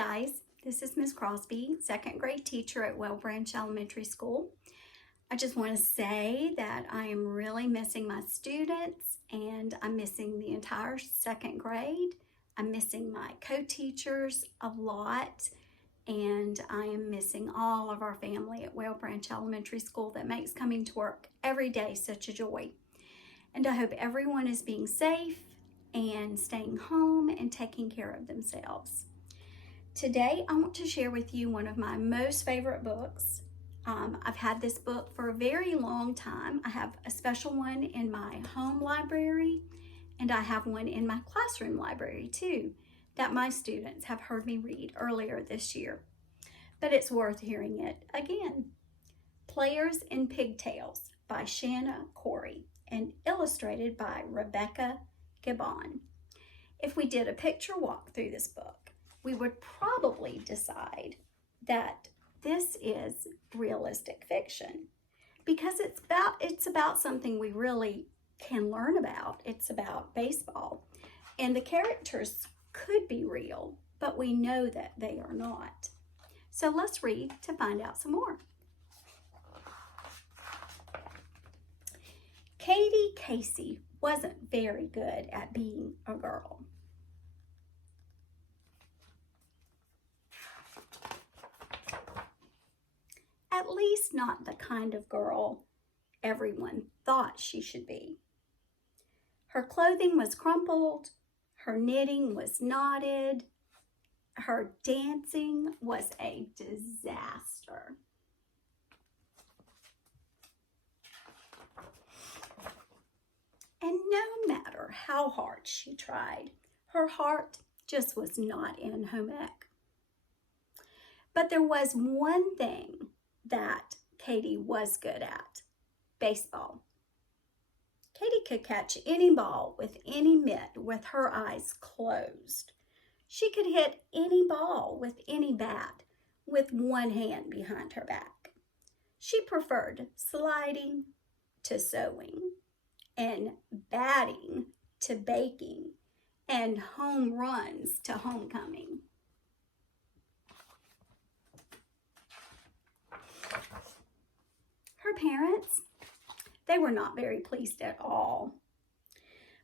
guys, this is Miss Crosby, second grade teacher at Well Branch Elementary School. I just want to say that I am really missing my students and I'm missing the entire second grade. I'm missing my co-teachers a lot and I am missing all of our family at Well Branch Elementary School that makes coming to work every day such a joy. And I hope everyone is being safe and staying home and taking care of themselves. Today, I want to share with you one of my most favorite books. I've had this book for a very long time. I have a special one in my home library, and I have one in my classroom library too, that my students have heard me read earlier this year. But it's worth hearing it again. Players in Pigtails by Shanna Corey and illustrated by Rebecca Gibbon. If we did a picture walk through this book, we would probably decide that this is realistic fiction because it's about something we really can learn about. It's about baseball, and the characters could be real, but we know that they are not. So let's read to find out some more. Katie Casey wasn't very good at being a girl. At least not the kind of girl everyone thought she should be. Her clothing was crumpled, her knitting was knotted, her dancing was a disaster. And no matter how hard she tried, her heart just was not in home ec. But there was one thing that Katie was good at: baseball. Katie could catch any ball with any mitt with her eyes closed. She could hit any ball with any bat with one hand behind her back. She preferred sliding to sewing and batting to baking and home runs to homecoming. Her parents, they were not very pleased at all.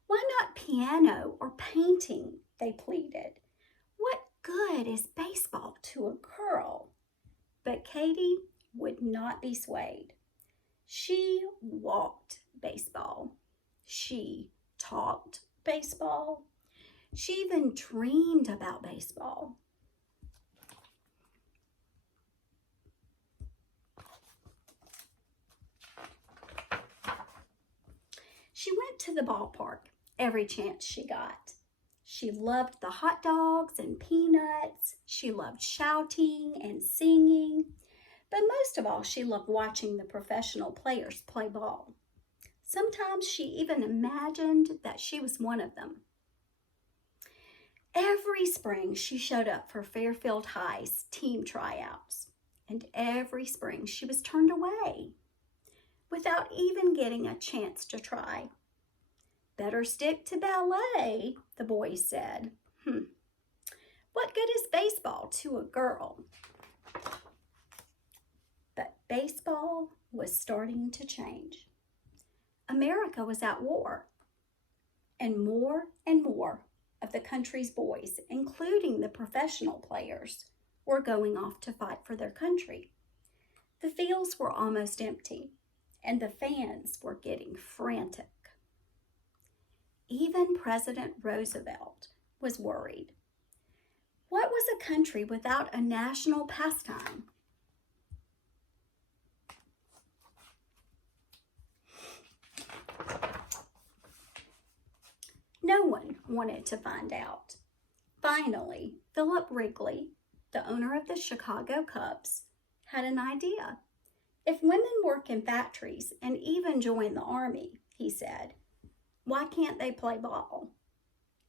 Why not piano or painting, they pleaded. What good is baseball to a girl? But Katie would not be swayed. She walked baseball. She talked baseball. She even dreamed about baseball. She went to the ballpark every chance she got. She loved the hot dogs and peanuts. She loved shouting and singing. But most of all, she loved watching the professional players play ball. Sometimes she even imagined that she was one of them. Every spring, she showed up for Fairfield High's team tryouts. And every spring, she was turned away without even getting a chance to try. Better stick to ballet, the boys said. What good is baseball to a girl? But baseball was starting to change. America was at war, and more of the country's boys, including the professional players, were going off to fight for their country. The fields were almost empty, and the fans were getting frantic. Even President Roosevelt was worried. What was a country without a national pastime? No one wanted to find out. Finally, Philip Wrigley, the owner of the Chicago Cubs, had an idea. If women work in factories and even join the army, he said, why can't they play ball?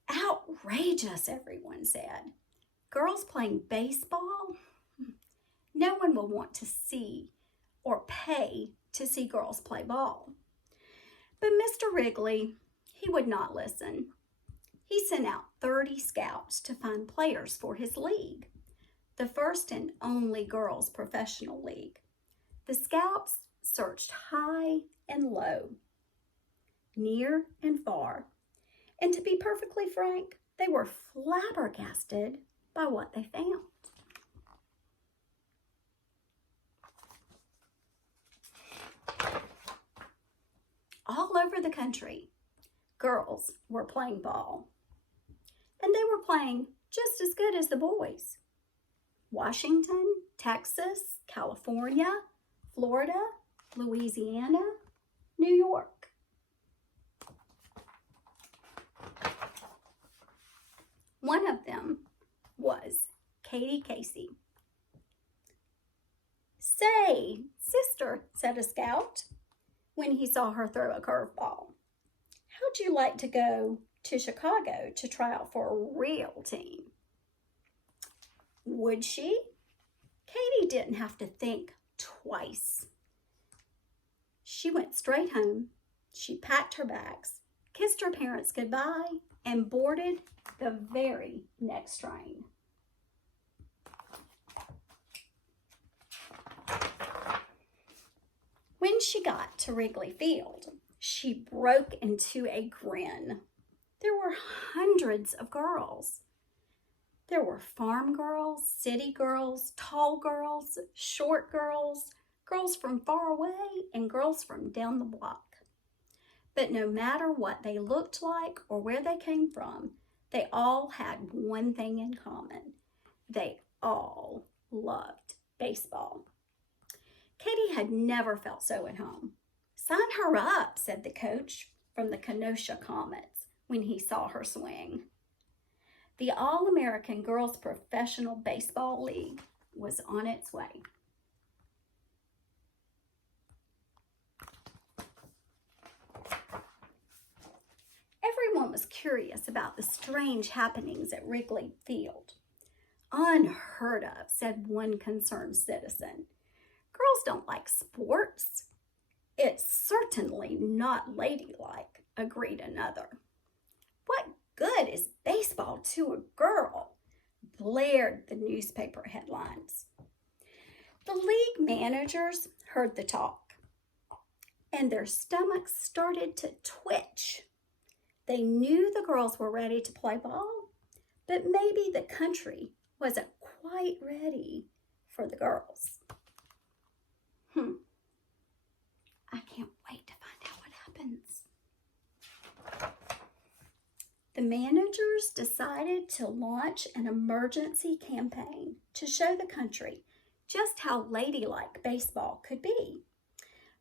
Outrageous, everyone said. Girls playing baseball? No one will want to see or pay to see girls play ball. But Mr. Wrigley, he would not listen. He sent out 30 scouts to find players for his league. the first and only girls' professional league. The Scouts searched high and low, near and far, and to be perfectly frank, they were flabbergasted by what they found. All over the country, girls were playing ball, and they were playing just as good as the boys. Washington, Texas, California, Florida, Louisiana, New York. One of them was Katie Casey. "Say, sister," said a scout when he saw her throw a curveball, "how'd you like to go to Chicago to try out for a real team?" Would she? Katie didn't have to think twice. She went straight home. She packed her bags, kissed her parents goodbye, and boarded the very next train. When she got to Wrigley Field, she broke into a grin. There were hundreds of girls. There were farm girls, city girls, tall girls, short girls, girls from far away, and girls from down the block. But no matter what they looked like or where they came from, they all had one thing in common. They all loved baseball. Katie had never felt so at home. "Sign her up," said the coach from the Kenosha Comets when he saw her swing. The All-American Girls Professional Baseball League was on its way. Everyone was curious about the strange happenings at Wrigley Field. "Unheard of," said one concerned citizen. "Girls don't like sports." "It's certainly not ladylike," agreed another. "What good is baseball to a girl?" blared the newspaper headlines. The league managers heard the talk, and their stomachs started to twitch. They knew the girls were ready to play ball, but maybe the country wasn't quite ready for the girls. I can't wait to find out what happens. The managers decided to launch an emergency campaign to show the country just how ladylike baseball could be.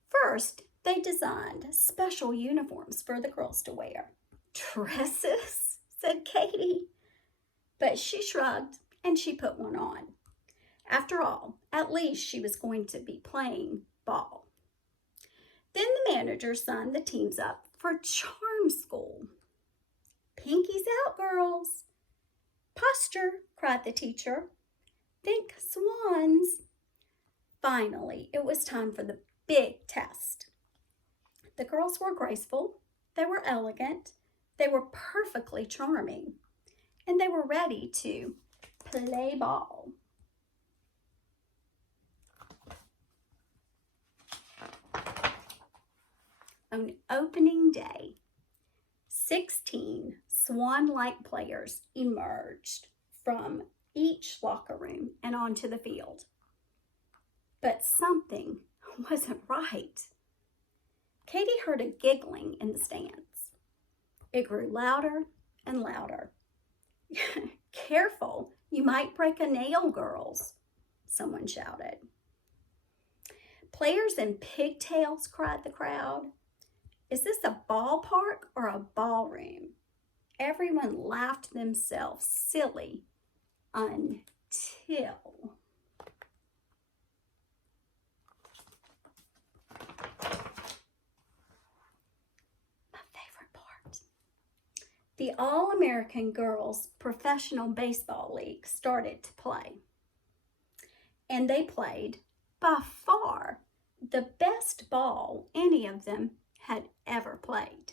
First, they designed special uniforms for the girls to wear. "Dresses?" said Katie. But she shrugged and she put one on. After all, at least she was going to be playing ball. Then the manager signed the teams up for charm school. "Pinkies out, girls." "Posture," cried the teacher. "Think swans." Finally, it was time for the big test. The girls were graceful, they were elegant, they were perfectly charming, and they were ready to play ball. On opening day, 16 swan-like players emerged from each locker room and onto the field. But something wasn't right. Katie heard a giggling in the stands. It grew louder and louder. "Careful, you might break a nail, girls," someone shouted. "Players in pigtails," cried the crowd. "Is this a ballpark or a ballroom?" Everyone laughed themselves silly until... my favorite part. The All-American Girls Professional Baseball League started to play. And they played, by far, the best ball any of them had ever played.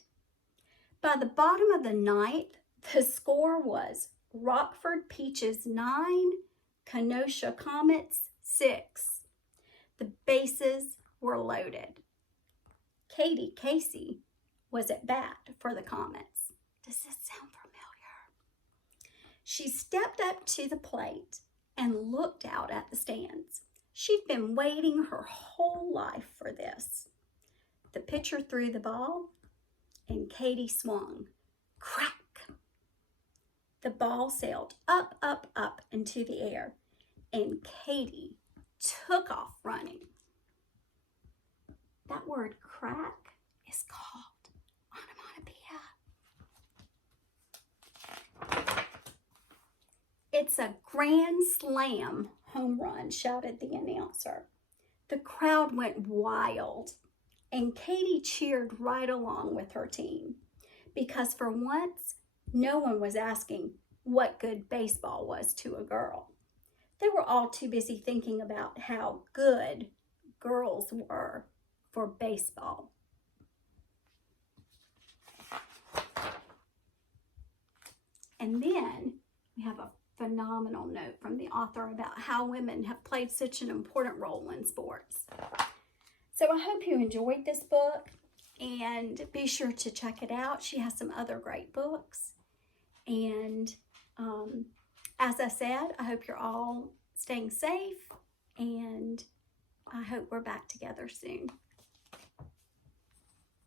By the bottom of the ninth, the score was Rockford Peaches 9 Kenosha Comets, 6. The bases were loaded. Katie Casey was at bat for the Comets. Does this sound familiar? She stepped up to the plate and looked out at the stands. She'd been waiting her whole life for this. The pitcher threw the ball, and Katie swung. Crack! The ball sailed up, up, up into the air, and Katie took off running. That word crack is called onomatopoeia. It's a grand slam home run, shouted the announcer. The crowd went wild, and Katie cheered right along with her team because for once, no one was asking what good baseball was to a girl. They were all too busy thinking about how good girls were for baseball. And then we have a phenomenal note from the author about how women have played such an important role in sports. So I hope you enjoyed this book, and be sure to check it out. She has some other great books. And as I said, I hope you're all staying safe, and I hope we're back together soon.